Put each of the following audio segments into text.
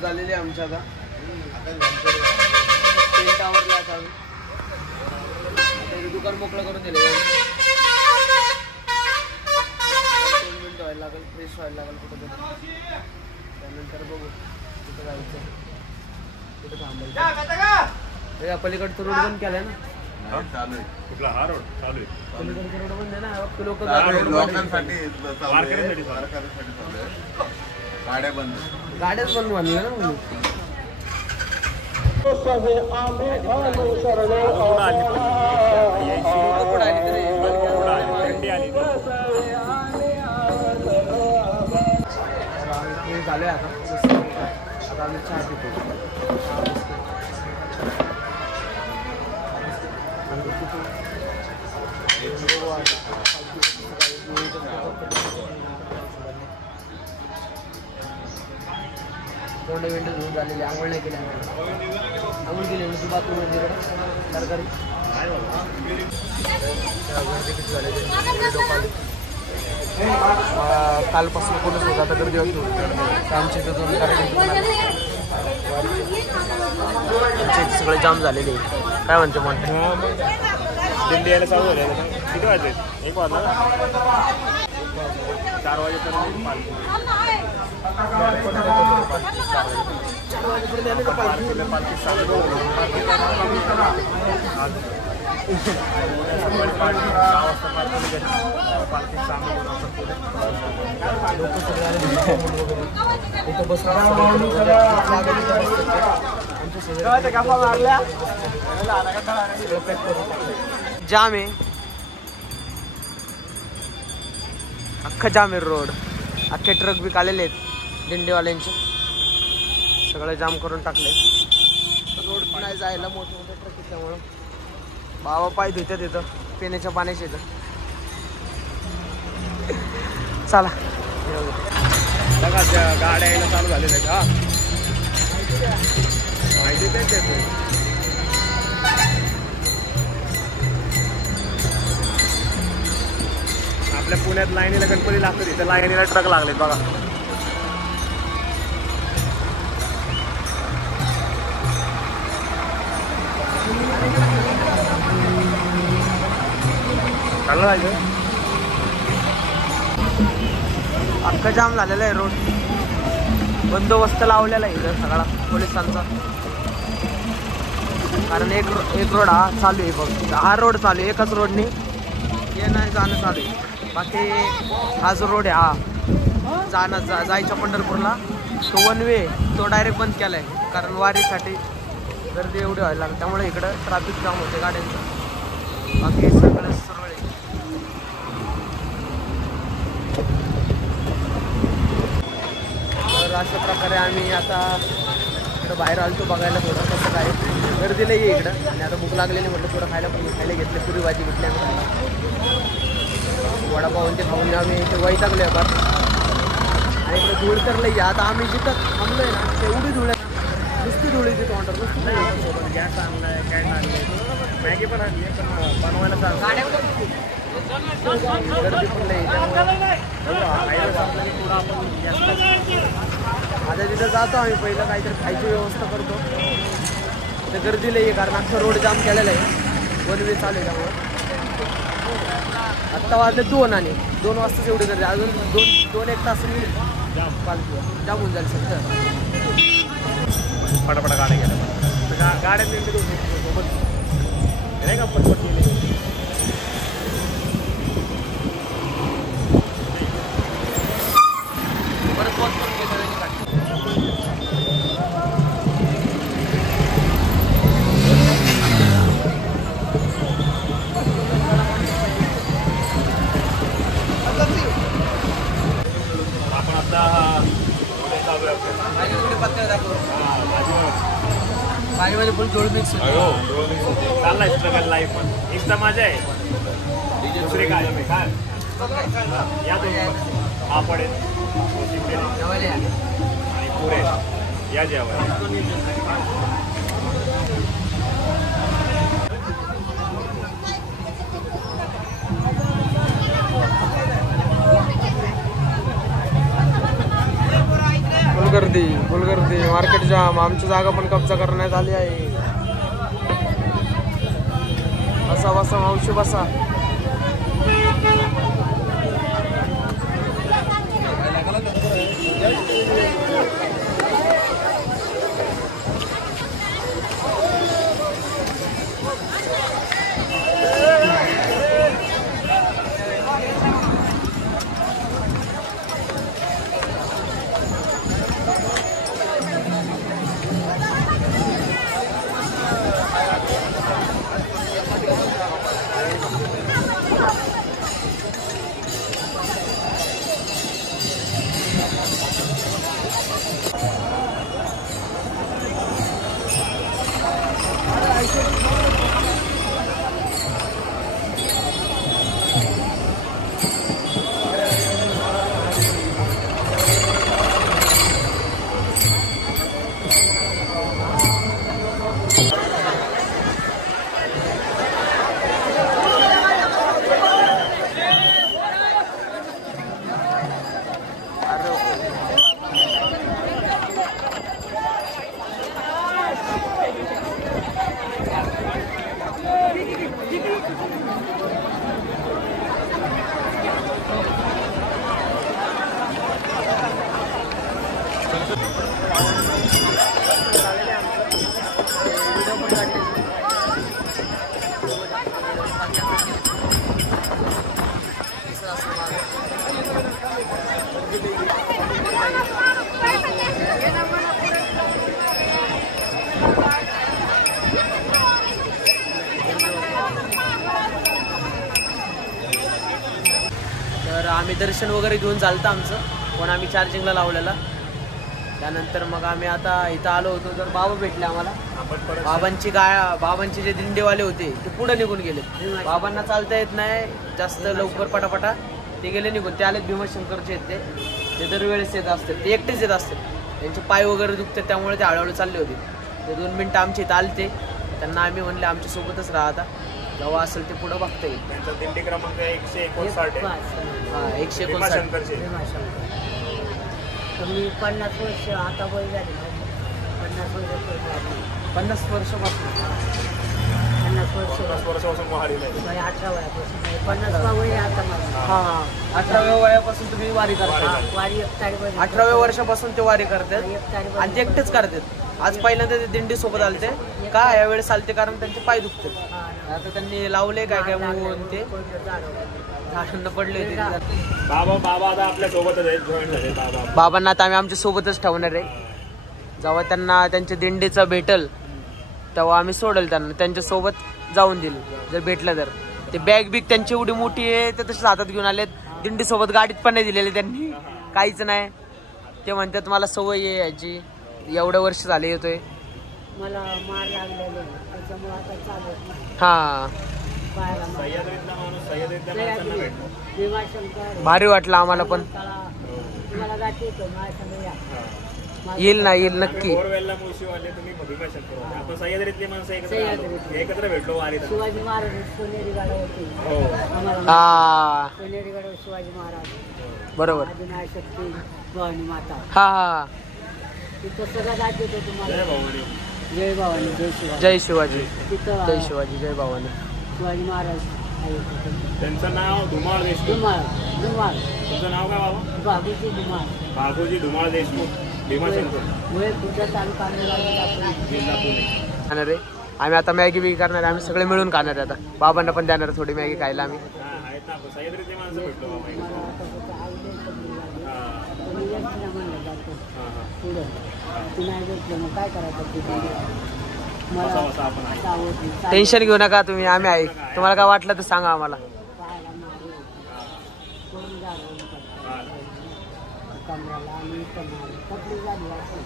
झालेली आहे आमच्या आता टेंट आवरला आता दुकान मोकळं करून दिले 2 मिनिटं व्हायला लागेल फ्रेश व्हायला लागेल कुठं त्यानंतर बघू कुठं जायचं कुठं थांबायचं पलीकडचं रोड बंद केलाय ना चालू आहे कुठला हा रोड चालू आहे पलीकडचं रोड बंद आहे ना लोक लोकांसाठी गाड्या बंद गाड्याच बंद बांधल्या ना झालं आता आम्ही चहा पितो तोंड विंड धुवून झालेली आंघोळ नाही केली आंघोळ केली तू बाथरूम मध्ये सरकारी कालपासून कोणच होतं आता गर्दी होती आमच्या इथं 2 कार्यक्रम सगळे जाम झालेले काय म्हणते म्हणते दिंडी यायला चालू झाले किती वाजले 1 वाजला 4 वाजेपर्यंत जाम आहे अख्खा जाम आहे रोड अख्खे ट्रक बी काढलेले आहेत दिंडीवाल्यांचे सगळं जाम करून टाकले रोड नाही जायला मोठे मोठे ट्रक आहेत त्यामुळं बाबा पाय धुतात तिथं पिण्याच्या पाण्याच्या इथं चला बघा गाड्या यायला चालू झालेल्या आहेत हा माहिती तेच आपल्या पुण्यात लाईनीला गणपती लागतो तिथं लाईनीला ट्रक लागलेत बघा चालू जायचं अख्खा जाम झालेला आहे रोड बंदोबस्त लावलेला आहे इथं सगळा पोलिसांचा कारण एक रोड हा चालू आहे बघ हा रोड चालू आहे एकाच रोडने येणं जाणं चालू आहे बाकी हा जो रोड आहे हा जायच्या पंढरपूरला तो 1 वे तो डायरेक्ट बंद केला आहे कारण वारीसाठी गर्दी एवढी व्हायला लागली त्यामुळे इकडं ट्रॅफिक जाम होते गाड्यांचं बाकी सगळं सरळ आहे तर अशा प्रकारे आम्ही आता इकडं बाहेर आलतो बघायला थोडं कसं काय गर्दी नाही आहे इकडं आणि आता भूक लागलेली म्हटलं थोडं खायला घेतलं पुरी भाजी भेटली आम्ही खायला वडापाव ते खाऊन आम्ही ते वैतागले बरं आणि इकडे धूळ तर लई आता आम्ही जिथं थांबलो आहे ना तेवढी धूळ आहे नुसती धूळ येते तोंडावर नुसती गॅस आणलाय कॅन आणले मॅगी पण आणली पण बनवायला गर्दी पण लई आता तिथं जातो आम्ही पहिलं काहीतरी खायची व्यवस्था करतो तर गर्दी लई आहे कारण अख्खा रोड जाम केलेला आहे 1 वे चालू आहे त्यामुळं आत्ता वाजले 2 आणि 2 वाजताच एवढी गर्दी अजून 2-1 तास येईल पालखी जाम होऊन जाईल सध्या फटाफट गाड्या गेल्या गाड्या सोबत नाही का पटपट गेले परत पॉज करून घेतो आपण आता भाजीमध्ये फुल जोड मिक्स चाललाय स्ट्रगल लाईफ पण इष्ट माझा आहे दुसरे काय काय या पापड आहेत आणि पुरे या जेवण गर्दी फुल गर्दी मार्केट जाम. आमची जागा पण कब्जा करण्यात आली आहे. बसा बसा मावशी बसा. तर आम्ही दर्शन वगैरे घेऊन चालतं आमचं, पण आम्ही चार्जिंगला लावलेला. त्यानंतर मग आम्ही आता इथं आलो होतो, तर बाबा भेटले आम्हाला. बाबांचे जे दिंडीवाले होते ते पुढे निघून गेले. बाबांना चालता येत नाही जास्त लवकर पटापटा, ते गेले निघून. ते आले भीमाशंकरचे आहेत, ते दरवेळेस येत असतात, ते एकटेच येत असतात. त्यांचे पाय वगैरे दुखतात, त्यामुळे ते हळूहळू चालले होते. ते 2 मिनटं आमच्या इथं आले. त्यांना आम्ही म्हणले आमच्यासोबतच राहा, आता जेव्हा असेल ते पुढं बघता येईल. त्यांचा दिंडी क्रमांक 159 आहे. 159. मी 50 वर्ष आता वय झाली. 50 वर्षापासून 50 वर्षापासून वारीला आहे. 18 वयापासून 50 वय आता माझं. हां 18व्या वयापासून तुम्ही वारी करता. वारी 1 तारीख 18व्या वर्षापासून ते वारी करतात आणि ते एकटेच करतात. आज पहिल्यांदा ते दिंडी सोबत आलते का यावेळेस आलते, कारण त्यांचे पाय दुखतात. आता त्यांनी लावले काय काय म्हणून ते झाडांना पडले होते. बाबा आता आपल्या सोबतच आहेत, जॉईन झाले बाबा. बाबांना आता आम्ही आमच्या सोबतच ठेवणार आहे. जेव्हा त्यांना त्यांच्या दिंडीचा भेटल तेव्हा आम्ही सोडल त्यांना, त्यांच्या सोबत जाऊन दिल जर भेटलं तर. ते बॅग बिग त्यांची एवढी मोठी आहे, ते तसेच हातात घेऊन आलेत. दिंडी सोबत गाडीत पण नाही दिलेली त्यांनी, काहीच नाही. ते म्हणतात मला सवय आहे याची, एवढं वर्ष झाले येतोय. मला मार लागलेले त्याच्यामुळे आता चालत नाही. हा पायाला सह्याद्रीतला माणूस सह्याद्रीतल्या माणसांना भेटतो. भीमाशंकर भारी वाटलं आम्हाला पण. तुम्हाला जाते येतो माझ्या या. येईल ना, येईल नक्की. बोरवेलला मुळशीवाले, तुम्ही भीमाशंकर होते. आपण सह्याद्रीतले माणसं एकत्र भेटलो वारीत. शिवाजी महाराज सोनेरी गाडा होते. हा सोनेरी गाडा शिवाजी महाराज बरोबर. शक्ती भवानी माता. हा तिथं सगळं जात येतो तुम्हाला. जय भवानी. जय भवानी जय शिवाजी. जय शिवाजी. तिथं जय शिवाजी जय भवानी. शिवाजी महाराज त्यांचं नाव धुमाळ देशमुख. धुमाळ. तुमचं नाव काय बाबा? भागूजी धुमाळ. भागोजी धुमाळ देशमुख, भीमाशंकर. मुळे पुढचा तालुका जिल्हा पुणे. खाणार आहे आम्ही आता. मॅगी बी करणार आहे आम्ही, सगळे मिळून खाणार आहे आता. बाबांना पण देणार थोडी मॅगी खायला आम्ही. आहेत ना, आपण सह्याद्रीतले माणसं भेटलो बाबा. म्हणलं जातो पुढं ती नाही भेटलं मग काय करायचं. मला आपण आवडली टेन्शन घेऊ नका तुम्ही, आम्ही आहे. तुम्हाला काय वाटलं तर सांगा आम्हाला. पाहायला मारू करून जावं कमऱ्याला आणि कपडी झाली असं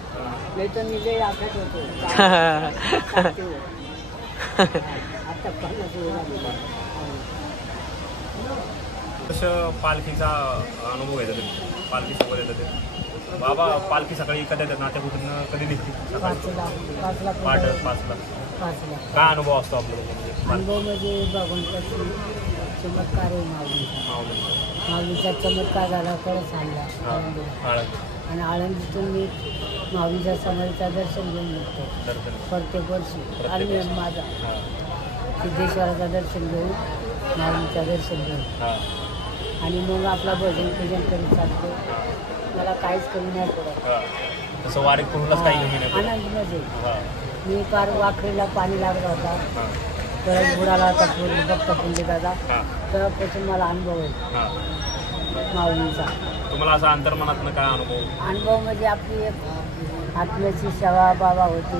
नाही तर मी लई आखत होतो. आता 50 झाली. कसं पालखीचा अनुभव घेतात तुम्ही? पालखी सोबत येतात ते बाबा. पालखी सकाळी कधी येतात नाट्य कुठून कधी निघते? 5 लाख काय अनुभव असतो आपल्याला? अनुभव म्हणजे भगवंताची चमत्कार आहे. माऊलीचा चमत्कार झाला कळस आणला. आणि आळंदीतून मी माऊलीच्या समाधीचं दर्शन घेऊन निघतो दर्शन प्रत्येक वर्षी प्रत्येक आणि वर्षी. माझा हां सिद्धेश्वराचं दर्शन घेऊन माऊलीचं दर्शन घेऊन हां आणि मग आपला भजन पूजन करीत चालतो. मला काहीच कमी नाही पडत. हां तसं वारीत कोणालाच काही कमी नाही पडत. आनंद म्हणजे हां मी फार वाखरीला पाणी लागला होता, हां परत बुडाला होता पूर्ण बघता पुंडे दादा, हां तेव्हापासून मला अनुभव आहे हां माऊलीचा. तुम्हाला असा अंतर्मनातनं काय अनुभव? अनुभव म्हणजे आपली एक आत्म्याची सेवा बाबा होती.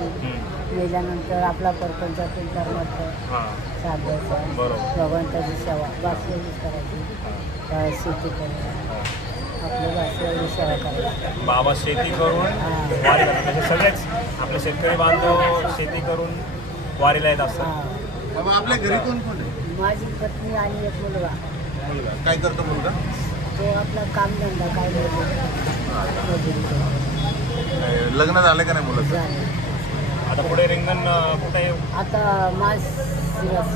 गेल्यानंतर आपला परपंचातून धर्मार्थ हां साधायचा, बरोबर. भगवंताची सेवा वाचलेलीच करायची, शेती करायची, आपल्या भाषेची सेवा करायची. बाबा शेती करून वारी करतात. म्हणजे सगळेच आपले शेतकरी बांधव शेती करून वारीला येत असतात. हां. बाबा आपल्या घरी कोण कोण आहे? माझी पत्नी आणि एक मुलगा. मुलगा काय करतो मुलगा? तो आपला कामधंदा काय मजुरी लग्न झालं का नाही मुलाचं? झालं. आता पुढे रिंगण कुठे आहे? आता माझ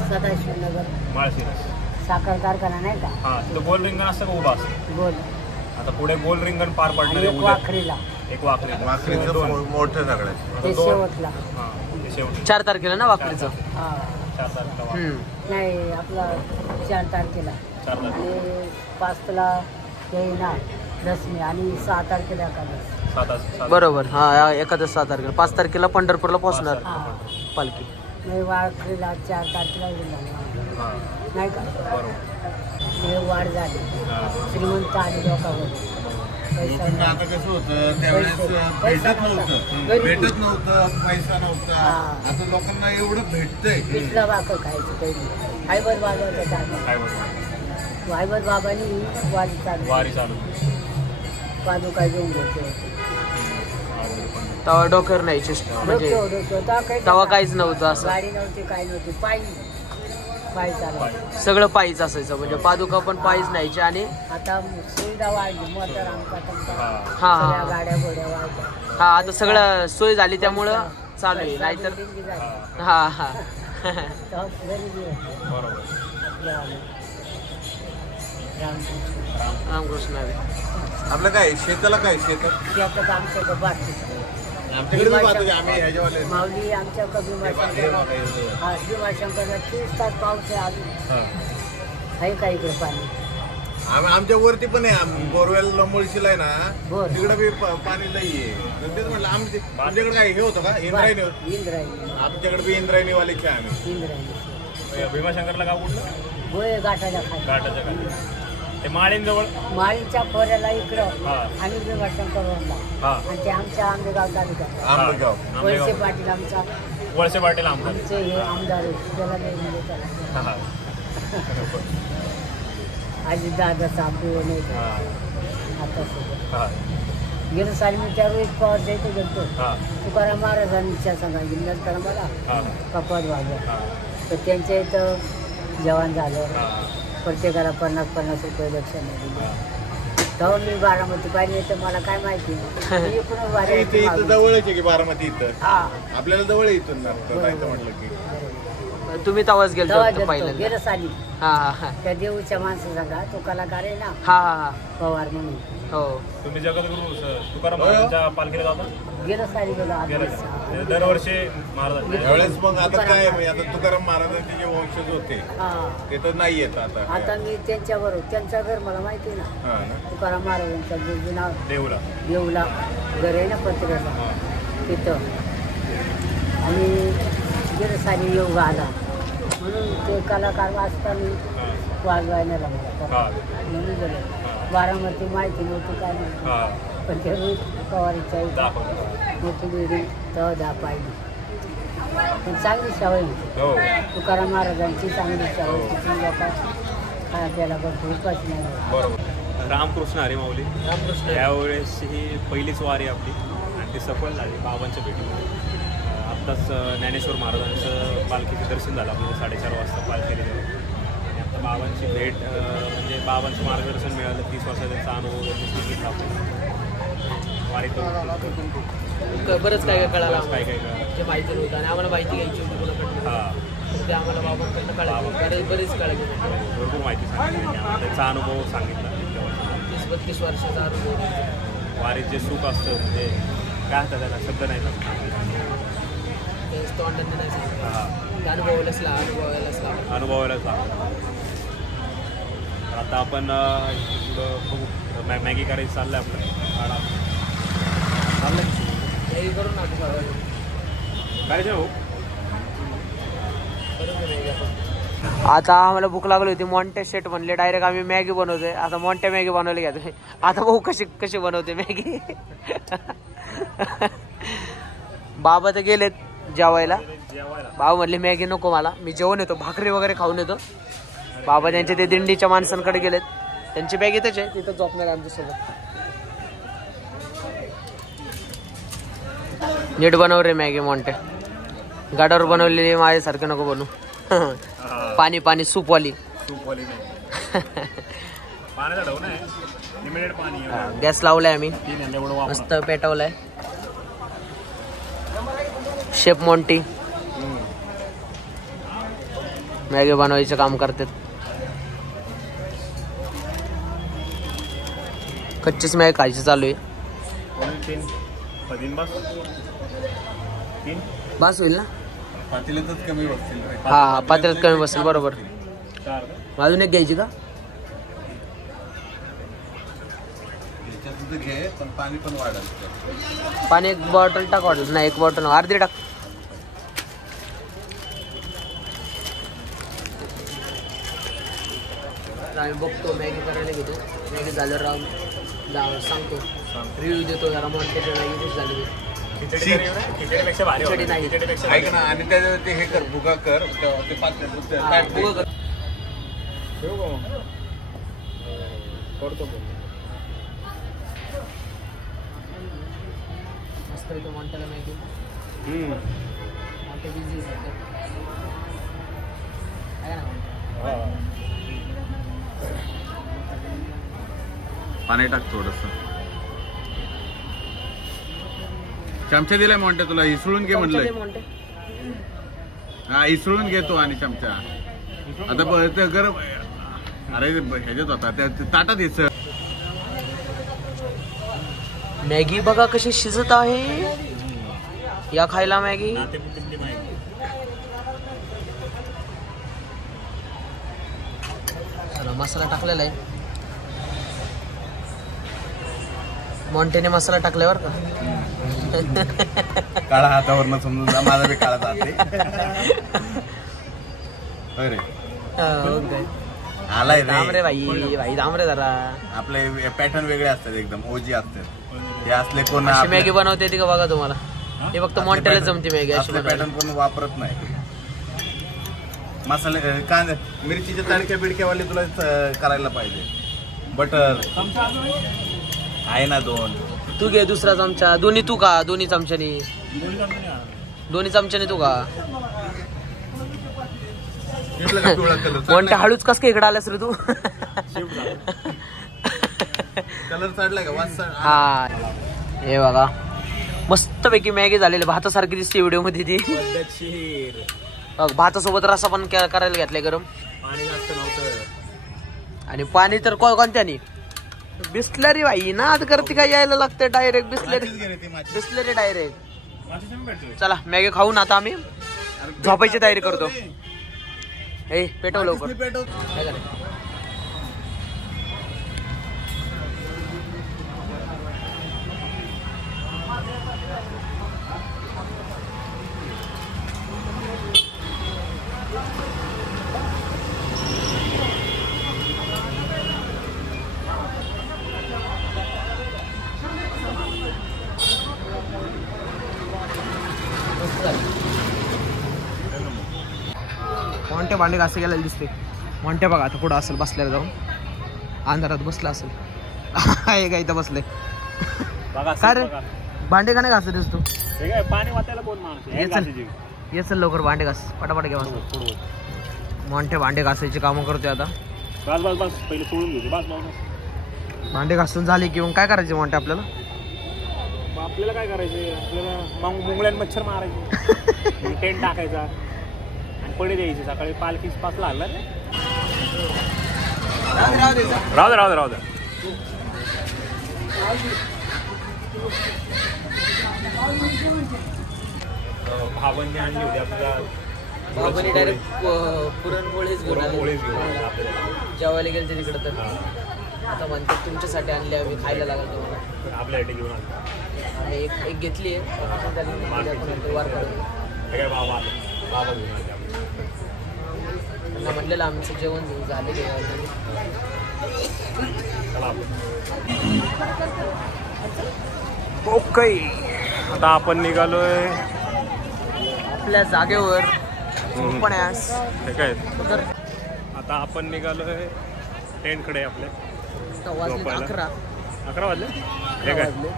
सदाशिवनगर माळशिरस. साखर कारखाना नाही का, हां तिथं गोल रिंगण असतं का उभा असतं? गोल आता पुढे गोल रिंगण पार पडणार आणि आहे एक उद्या. वाखरीला एक वाकरी वाकरीचं दोन. मोठं सगळ्यात. आता ते दोन. शेवटला. हां ते शेवटी 4 तारखेला ना वाकडीचं. हा 4 तारखेला वारी. नाही आपला 4 तारखेला 4 तारखेला आणि 5ला येईना दसमी आणि 6 तारखेला एकादश. 7 बरोबर. हा एखादं 6 तारखेला 5 तारखेला पंढरपूरला पोहोचणार हा पालखी. नाही वाखरीला 4 तारखेला येईल हां नाही का, बरोबर. हे वाढ झाली. हां श्रीमंत आणि लोकांवर पैसा लोकांना आता कसं होतं त्यावेळेस भेटत नव्हतं पैसा नव्हता. हा. आता लोकांना एवढं भेटतंय. पिठला भाकर खायची पहिली. हैबत बाबाचा दादा काय बोलतो? हैबत बाबांनी वारी चालू वारी चालू. पादुका घेऊन घेतले होते. तेव्हा डोक्यावर न्यायचे म्हणजे तेव्हा काहीच नव्हतं असं. गाडी नव्हती, काही नव्हती, पायी चालू. सगळं पायीच असायचं. म्हणजे पादुका पण पायीच न्यायचे. आणि आता सुविधा वाढली, मोटर आमचा तुमचा हां हा सगळ्या हा गाड्या घोड्या वाढल्या. हा आता सगळं सोय झाली त्यामुळं चालू आहे. नाहीतर बिल्डिंगी झाली. हा हा तेव्हा गरिबी होती. बरोबर. रामकृष्ण रामकृष्ण हरी. आपलं काय शेताला काय शेतात शेतात आमचं बाकी आमच्याकडे बी पाहतो की आम्ही ह्याच्यावाले माऊली आमच्या भीमाशंकर. हा भीमाशंकरला 30 तास पाऊस आहे अजून. हां आहे का इकडे पाणी? आमच्या वरती पण आहे बोरवेल मुळशीला आहे ना, बोर. तिकडे बी पाणी नाहीये. तेच म्हटलं आमच्याकडे काय हे होतं का इंद्रायणी होतं? इंद्रायणी आमच्याकडे बी इंद्रायणीवालेच आहे आम्ही. इंद्रायणी भीमाशंकरला गाव कुठलं? गोळे गाठाच्या खाली घाटाच्या खाली. ते माळींजवळ. माळीच्या खोऱ्याला इकडं हा. आणि भीमाशंकर रोडला. हां आणि ते आमच्या आंबेगाव तालुक्यात आंबेगाव. वळसे आंबेगाव. पाटील आमचा वळसे पाटील आमदार. आमचे हे आमदार आहेत. त्याला नाही म्हणजे त्याला हां आजी दादा सापू नाही का? हां आता सगळं हां गेलं साली मी त्या रोहित पवारच्या इथे गेलतो. हां तुकाराम महाराजांच्या संघा नंतर मला हां कपाट वाजलं. हां तर त्यांच्या इथं जेवण झालं. हां प्रत्येकाला 50-50 रुपये लक्षण दिले. तेव्हा मी बारामती पाहिजे तर मला काय माहिती मी इकडून वारी इथे इथं जवळच आहे की बारामती इथं. हा आपल्याला जवळ आहे इथून जायचं म्हटलं की तुम्ही तवाच गेलतो तेव्हा वाटतं गेलतो. पहिल्यांदा. गेलं साली हा हा हा त्या देऊच्या माणसं सांगा तो कलाकार आहे ना हा हा हा पवार म्हणून. हो. तुम्ही जगद्गुरू तुकाराम महाराजांच्या पालखीला जाता? गेलं साली गेलो गेलं आधी. का? म्हणजे दरवर्षी महाराज त्यावेळेस मग आता काय आहे, आता तुकाराम महाराजांचे जे वंशज होते हा ते तर नाही येत आता. आता मी त्यांच्याबरोबर त्यांचं घर मला माहिती आहे ना. हा ना. तुकाराम महाराजांचं जे जुना देऊला. येऊला घर आहे ना पत्र्याचा हां तिथं. आणि गेलं साली योग आला म्हणून ते कलाकार वाचताना हां वाजवायला लागला. हां म्हणून गेलो. बारामती माहिती नव्हती काय नाही, हां पण ते रोहित पवारीच्या इथं दाखवतो. मोठी बिल्डिंग तेव्हा 10 पाहिली. पण चांगली सवय होती. हो तुकाराम महाराजांची चांगली सवय होती. लोकांना खायला भरपूर उपास नाही होत. बरोबर. रामकृष्ण हरी माऊली. रामकृष्ण. यावेळेस ही पहिलीच वारी आपली आणि ती सफल झाली बाबांच्या भेटीमध्ये. आत्ताच ज्ञानेश्वर महाराजांचं पालखीचं दर्शन झालं आपल्याला 4:30 वाजता पालखीला गेलो. आणि आता बाबांची भेट म्हणजे बाबांचं मार्गदर्शन मिळालं. 30 वर्षाचा त्यांचा अनुभव त्यांनी सांगितला आपल्याला वारी करून. बरंच काय काय कळालं काय आम्हाला. काय काय जे माहिती नव्हतं आणि आम्हाला माहिती घ्यायची होती कोणाकडनं. हां तर ते आम्हाला बाबांकडनं कळालं. बरेच कळालं. भरपूर माहिती सांगितली त्यांनी आम्हाला. त्यांचा अनुभव सांगितला. 30-32 वर्षाचा अनुभव. वारीत जे सुख असतं म्हणजे काय म्हणतात त्याला शब्द नाही ना. तोंडाने नाही सांगत. हां ते अनुभवायलाच लागतं. अनुभवायलाच लागतं. आता आपण पुढं बघू मॅगी करायचं चाललं आहे आपलं. चाललं आहे हे करून ना काय जाऊ. आता आम्हाला भूक लागली होती. मॉन्टे शेट म्हणले डायरेक्ट आम्ही मॅगी बनवतोय. आता मॉन्टे मॅगी बनवली घ्या तुम्ही. आता भाऊ कशी कशी बनवते मॅगी. बाबा तर गेलेत जेवायला. बाबा म्हणले मॅगी नको मला, मी जेवण येतो, भाकरी वगैरे खाऊन येतो. बाबा त्यांचे ते दिंडीच्या माणसांकडे गेलेत. त्यांची बॅग इथेच आहे, तिथं झोपणार आमच्यासोबत. नीट बनव रे मॅगी मॉन्टे. गाडावर बनवलेली माझ्यासारखं नको बनवू. पाणी पाणी सूपवाली. सूपवाली नाही. पाण्याचा ढव नाही, लिमिटेड पाणी आहे. गॅस लावलाय आम्ही, 3 एवढं वापर. मस्त पेटवलाय. शेफ मॉन्टी मॅगी बनवायचं काम करतात. कच्चीच मॅगी खायची चालू आहे. 3 बस 3 बस होईल ना. पातेल्यातच कमी बसतील रे. हा पातेल्यात कमी बसेल बरोबर. 4 अजून एक घ्यायची का. याच्यात घे पण पाणी पण वाढेल. पाणी एक बॉटल टाक. वाटलं नाही, एक बॉटल अर्धी टाक. आम्ही बघतो मॅगी करायला घेतो. मॅगी झाल्यावर सांगतो, रिव्ह्यू देतो जरा. मॉन्टेच्या मॅगी कशी झाली. खिचडीपेक्षा भारी खिचडी नाही. खिचडीपेक्षा ऐक ना, आणि त्याच्यावर ते हे कर, भुगा कर, ते पातेल्यात ठेवू का मग? करतो मस्त येतो मॉन्टेला मॅगी. मॉन्टे बिझी आहे ना. पाणी टाक थोडस. चमचा दिलाय मॉन्टे तुला, इसळून घे म्हणलंय. मॉन्टे हा इसळून घेतो आणि चमचा. आता ते गरम. अरे ह्याच्यात होता त्या ताटात येस. मॅगी बघा कशी शिजत आहे. या खायला मॅगी. चला मसाला टाकलेला आहे. मॉन्टेने मसाला टाकल्यावर का. काळा हातावरनं समजून जा, माझा बी काळा जाते. अरे आलाय थांब रे रे. भाई, भाई थांब रे जरा. आपले पॅटर्न वेगळे असतात, एकदम ओजी असतात. हे असले कोण अशी मॅगी बनवते ती का बघा तुम्हाला. हे फक्त मॉन्टेला जमते मॅगी अशी असले बनवायला. पॅटर्न कोण वापरत नाही. मसाले कांदे मिरचीच्या तडक्या बिडक्यावाले तुला करायला पाहिजे. बटर आहे ना 2. तू घे दुसरा चमचा. दोन्ही तू का. दोन्ही चमच्यानी. दोन्ही चमच्यानी तू का. पिवळा कलर मॉन्टे हळूच कस काय इकडे आलास रे तू. कलर चढलाय का. वास हा हे बघा मस्तपैकी मॅगी झालेली. भातासारखी दिसते व्हिडिओ मध्ये ती. पद्धतशीर. भातासोबत रसा पण करायला घेतलाय गरम. पाणी जास्त नव्हतं. आणि पाणी तर कोणत्यानी. बिस्लरी भाई ना आता करते काय. यायला लागते डायरेक्ट बिस्लरी. बिस्लरी डायरेक्ट. चला मॅगी खाऊन आता आम्ही झोपायची तयारी करतो. हे पेटव लवकर. काय करायचं. मॉन्टे भांडे घासे गेलेला दिसते. मॉन्टे बघा आता पुढं असेल बसलेला जाऊन. अंधारात बसला असेल. हे काय इथं बसले. काय रे भांडे का नाही घासत दिसतो. पाणी वाचायला कोण माणूस. ये चल लवकर भांडे घास पटापट घ्या. मॉन्टे भांडे घासायची कामं करतोय आता. बस बस बस पहिले सोडून घेते. बस बस भांडे घासून झाले की मग काय करायचे मॉन्टे आपल्याला. आपल्याला काय करायचे. आपल्याला मुंगळ्यान मच्छर मारायचे. टेंट टाकायचा आणि पडे द्यायचे. सकाळी पालखी 5ला आला. राहू दे राहू दे राहू दे. भावांनी आणली होती आपल्याला बाबांनी डायरेक्ट पुरणपोळीच घेऊन आले. पोळीच घेऊन आली आपल्याला. जेवायला गेले तिकडं तर हां. आता म्हणतात तुमच्यासाठी आणली आम्ही, खायला लागल तुम्हाला. पण आपल्यासाठी घेऊन आलो. आम्ही एक घेतली आहे वार करून. हे काय बाबा आले, बाबा घेऊन आले आपल्याला. त्यांना म्हणलेलं आमचं जेवण झालं जेवण. चला आपण. ओके, आता आपण निघालोय आपल्या जागेवर झोपण्यास. हे काय तर आता आपण निघालोय टेंटकडे आपल्या. आता वाजले झोपायला. 11 वाजले हे काय वाजले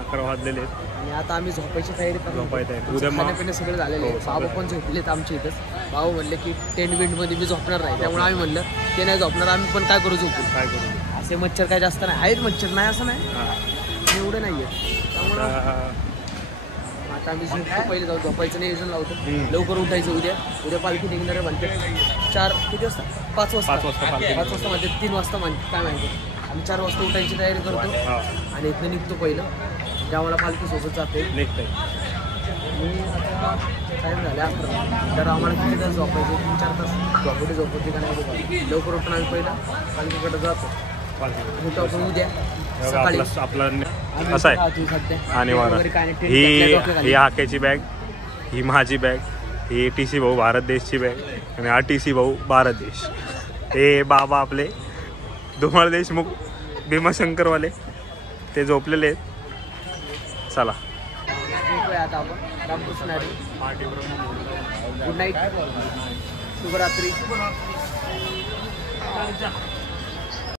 11 वाजलेले आहेत. आणि आता आम्ही झोपायची तयारी करतो. झोपायचं आहे. उद्या मग खाण्यापिणे सगळे झालेले हो, आहे. सगळं. बाबा पण झोपलेत आमच्या इथंच. बाबा म्हणले की टेंट बेंटमध्ये मी झोपणार नाही, त्यामुळे आम्ही म्हणलं ते नाही झोपणार, आम्ही पण काय करू झोपू. काय करू. असे मच्छर काय जास्त नाही आहेत, मच्छर नाही असं नाही, हां. एवढे नाही आहे. त्यामुळं आता आम्ही झोपतो, पहिले जाऊ झोपायचं नियोजन लावतो. लवकर उठायचं. उद्या पालखी निघणार आहे म्हणते 4 किती वाजता 5 वाजता 5 वाजता पालखी. 5 वाजता म्हणते 3 वाजता म्हणते काय माहिती. आम्ही 4 वाजता उठायची तयारी करतो हां. आणि इथं निघतो पहिलं. ज्यावेळेला पालखी सोबत जाते निघतंय. मी आता टाईम झाले 11. तर आम्हाला किती तास झोपायचे, 3-4 तास झोपवते का नाही लवकर उठून आम्ही पहिलं पालखीकडे जातो. पालखी. उठतो आपण उद्या सकाळी. आपला असं आहे. आणि ही हाक्याची बॅग, ही माझी बॅग, ही TC भाऊ भारत देशची बॅग आणि हा TC भाऊ भारत देश. हे बाबा आपले धुमाळ देशमुख भीमाशंकरवाले ते झोपलेले आहेत. चला आता आपण रामकृष्ण हरी. गुड नाईट, शुभरात्री.